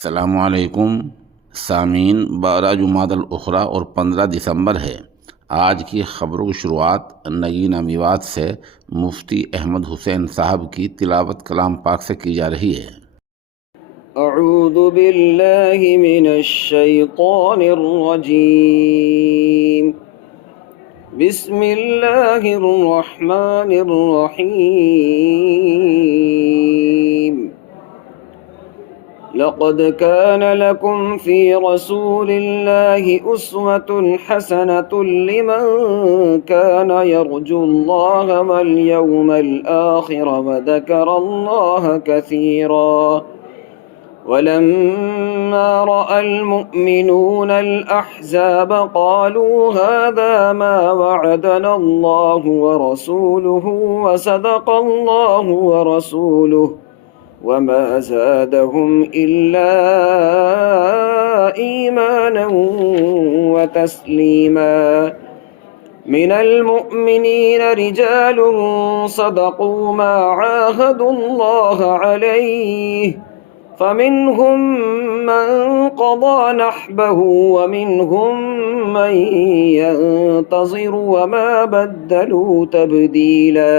अस्सलामुअलैकुम सामीन। 12 जुमादल उखरा और 15 दिसंबर है। आज की ख़बरों की शुरुआत नगीना मेवात से मुफ्ती अहमद हुसैन साहब की तिलावत कलाम पाक से की जा रही है। अऊज़ु बिल्लाहि मिनश शैतानिर रजीम। बिस्मिल्लाहिर रहमानिर रहीम। लक़द कान लकुम फ़ी रसूलिल्लाहि उस्वतुन हसनतुन लिमन कान यर्जुल्लाह वल यौमल आखिर व ज़करल्लाह कसीरा। वलम्मा रअल मुअमिनून अल-अहज़ाब क़ालू हाज़ा मा वअदना अल्लाहु व रसूलुहु व सदक़ल्लाहु व रसूलुहु वमा ज़ादहुम इल्ला ईमाना व तस्लीमा। मिनल मुअमिनीन रिजालुन सदक़ू मा आहदुल्लाह अलैहि फमिनहुम मन क़ज़ा नहबहु व मिनहुम मन यंतज़िरु वमा बद्दलू तब्दीला।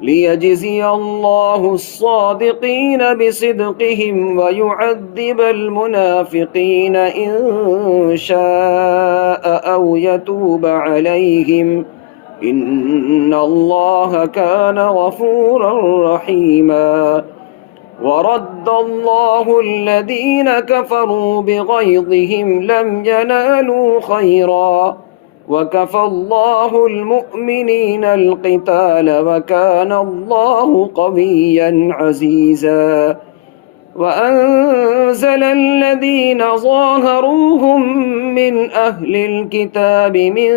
लियजज़िय अल्लाहु अस्सादिक़ीन बिसिदक़िहिम व युअज़्ज़िबल मुनाफ़िक़ीन इन शाअ औ यतूब अलैहिम इन्नल्लाह कान गफ़ूरर रहीमा। वरद्द अल्लाहु अल्लज़ीन कफ़रू बिग़यज़िहिम लम यनालू खैरा वकफ़ा अल्लाहुल मुअमिनीनल क़िताल वकान अल्लाहु क़विय्यन अज़ीज़ा। वअंज़ल अल्लज़ीन ज़ाहरूहुम मिन अहलिल किताबि मिन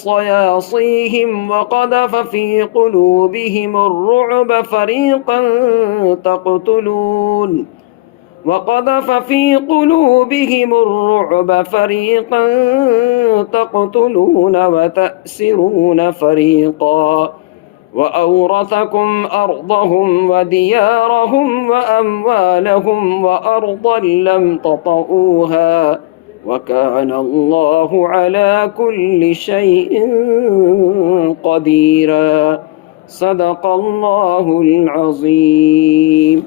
सयासीहिम वक़ज़फ़ फ़ी क़ुलूबिहिमुर रुअब फ़रीक़न तक़तुलून وقذف في قلوبهم الرعب فريقا تقتلون وتأسرون فريقا وأورثكم أرضهم وديارهم وأموالهم وأرضا لم تطئوها وكان الله على كل شيء قديرا صدق الله العظيم।